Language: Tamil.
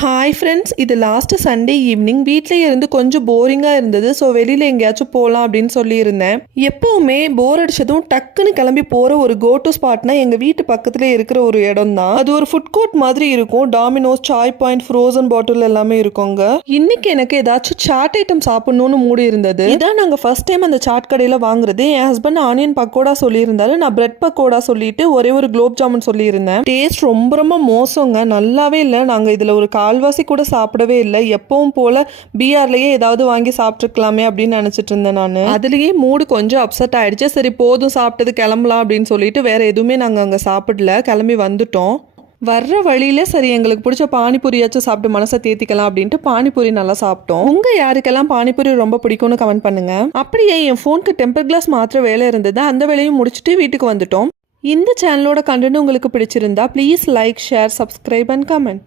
ஹாய் ஃப்ரெண்ட்ஸ், இது லாஸ்ட்டு சண்டே ஈவினிங் வீட்டிலே இருந்து கொஞ்சம் போரிங்காக இருந்தது. ஸோ வெளியில் எங்கேயாச்சும் போகலாம் அப்படின்னு சொல்லியிருந்தேன். எப்போவுமே போர் அடிச்சதும் டக்குன்னு கிளம்பி போகிற ஒரு கோ டு ஸ்பாட்னா எங்கள் வீட்டு பக்கத்தில் இருக்கிற ஒரு இடம் தான். அது ஒரு ஃபுட் கோர்ட் மாதிரி இருக்கும். டாமினோஸ், சாய் பாயிண்ட், ஃப்ரோசன் பாட்டில் எல்லாமே இருக்குங்க. இன்னைக்கு எனக்கு ஏதாச்சும் சாட் ஐட்டம் சாப்பிடணும்னு மூடி இருந்தது. இதான் நாங்கள் ஃபர்ஸ்ட் டைம் அந்த சாட் கடையில் வாங்குறது. என் ஹஸ்பண்ட் ஆனியன் பக்கோடா சொல்லியிருந்தாரு. நான் பிரெட் பக்கோடா சொல்லிட்டு ஒரே ஒரு குலோப் ஜாமுன் சொல்லியிருந்தேன். டேஸ்ட் ரொம்ப ரொம்ப மோசங்க, நல்லாவே இல்லை. நாங்கள் இதில் ஒரு கால்வாசி கூட சாப்பிடவே இல்லை. எப்பவும் போல பிஆர்லயே ஏதாவது வாங்கி சாப்பிட்டுருக்கலாமே அப்படின்னு நினைச்சிட்டு இருந்தேன் நான். அதுலயே மூடு கொஞ்சம் அப்செட் ஆயிடுச்சு. சரி போதும் சாப்பிட்டது, கிளம்பலாம் அப்படின்னு சொல்லிட்டு வேற எதுவுமே நாங்கள் அங்கே சாப்பிடல, கிளம்பி வந்துட்டோம். வர்ற வழியில சரி எங்களுக்கு பிடிச்ச பானிபூரியாச்சும் சாப்பிட்டு மனசை தேத்திக்கலாம் அப்படின்ட்டு பானிபூரி நல்லா சாப்பிட்டோம். உங்க யாருக்கெல்லாம் பானிபூரி ரொம்ப பிடிக்கும்னு கமெண்ட் பண்ணுங்க. அப்படியே என் ஃபோனுக்கு டெம்பர் கிளாஸ் மாத்திர வேலை இருந்தது. அந்த வேலையும் முடிச்சுட்டு வீட்டுக்கு வந்துட்டோம். இந்த சேனலோட கண்டென்ட் உங்களுக்கு பிடிச்சிருந்தா please like, share, subscribe and comment.